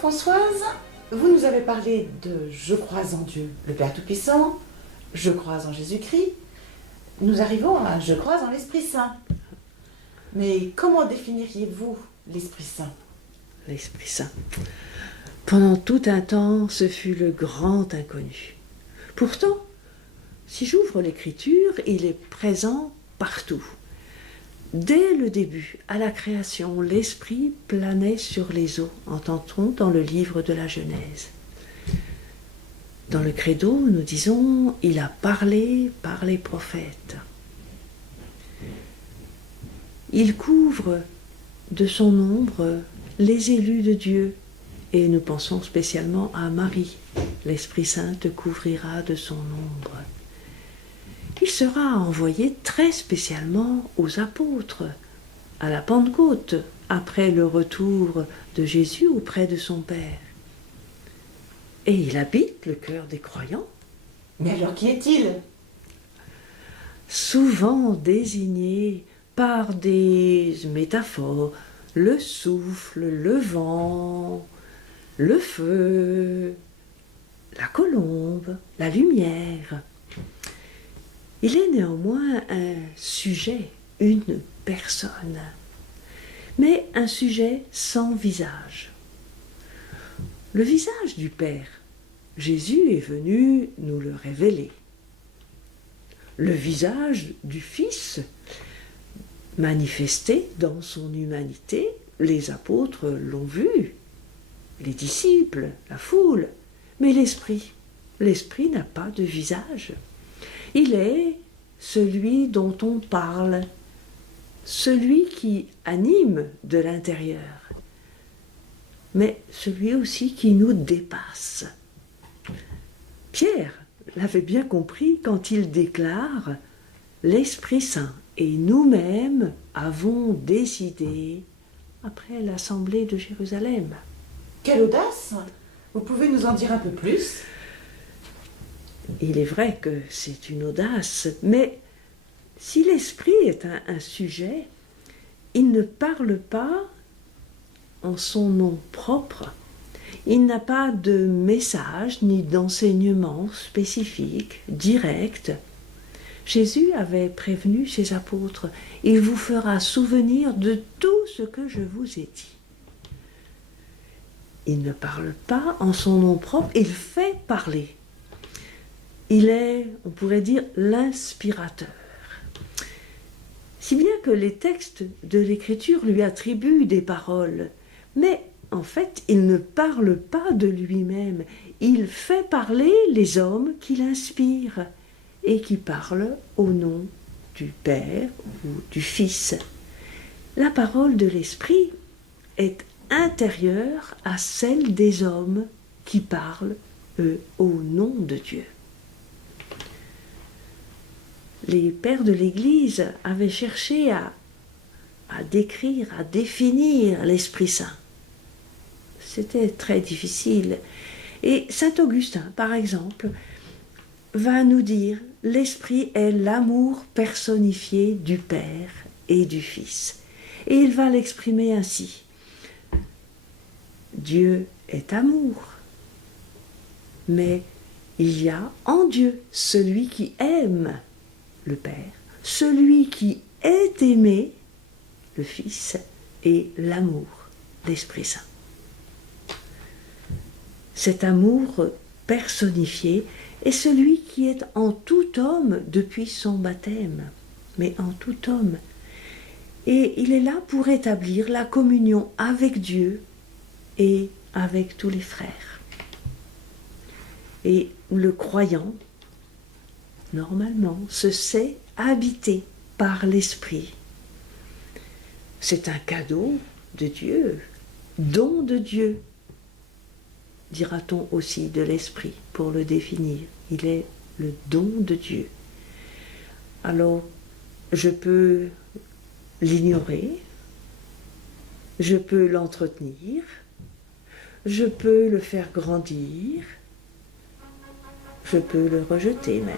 Françoise, vous nous avez parlé de « Je crois en Dieu, le Père Tout-Puissant »,« Je crois en Jésus-Christ ». Nous arrivons à « Je crois en l'Esprit Saint ». Mais comment définiriez-vous l'Esprit Saint? L'Esprit Saint. Pendant tout un temps, ce fut le grand inconnu. Pourtant, si j'ouvre l'Écriture, il est présent partout. Dès le début, à la création, l'Esprit planait sur les eaux, entend-on dans le livre de la Genèse. Dans le Credo, nous disons « Il a parlé par les prophètes ». Il couvre de son ombre les élus de Dieu, et nous pensons spécialement à Marie. L'Esprit Saint te couvrira de son ombre. Il sera envoyé très spécialement aux apôtres, à la Pentecôte, après le retour de Jésus auprès de son Père. Et il habite le cœur des croyants. Mais alors qui est-il? Souvent désigné par des métaphores, le souffle, le vent, le feu, la colombe, la lumière. Il est néanmoins un sujet, une personne, mais un sujet sans visage. Le visage du Père, Jésus est venu nous le révéler. Le visage du Fils, manifesté dans son humanité, les apôtres l'ont vu, les disciples, la foule, mais l'Esprit n'a pas de visage. Il est celui dont on parle, celui qui anime de l'intérieur, mais celui aussi qui nous dépasse. Pierre l'avait bien compris quand il déclare « L'Esprit Saint et nous-mêmes avons décidé après l'Assemblée de Jérusalem ». Quelle audace! Vous pouvez nous en dire un peu plus? Il est vrai que c'est une audace, mais si l'Esprit est un sujet, il ne parle pas en son nom propre. Il n'a pas de message ni d'enseignement spécifique, direct. Jésus avait prévenu ses apôtres, « Il vous fera souvenir de tout ce que je vous ai dit ». Il ne parle pas en son nom propre, il fait parler. Il est, on pourrait dire, l'inspirateur. Si bien que les textes de l'Écriture lui attribuent des paroles, mais en fait, il ne parle pas de lui-même. Il fait parler les hommes qu'il inspire et qui parlent au nom du Père ou du Fils. La parole de l'Esprit est intérieure à celle des hommes qui parlent, eux, au nom de Dieu. Les pères de l'Église avaient cherché à décrire, à définir l'Esprit Saint. C'était très difficile. Et saint Augustin, par exemple, va nous dire « L'Esprit est l'amour personnifié du Père et du Fils ». Et il va l'exprimer ainsi. Dieu est amour, mais il y a en Dieu celui qui aime le Père, celui qui est aimé, le Fils, et l'amour, l'Esprit Saint. Cet amour personnifié est celui qui est en tout homme depuis son baptême, mais en tout homme. Et il est là pour établir la communion avec Dieu et avec tous les frères. Et le croyant, normalement, se sait habité par l'Esprit. C'est un cadeau de Dieu, don de Dieu, dira-t-on aussi de l'Esprit, pour le définir. Il est le don de Dieu. Alors, je peux l'ignorer, je peux l'entretenir, je peux le faire grandir, je peux le rejeter même.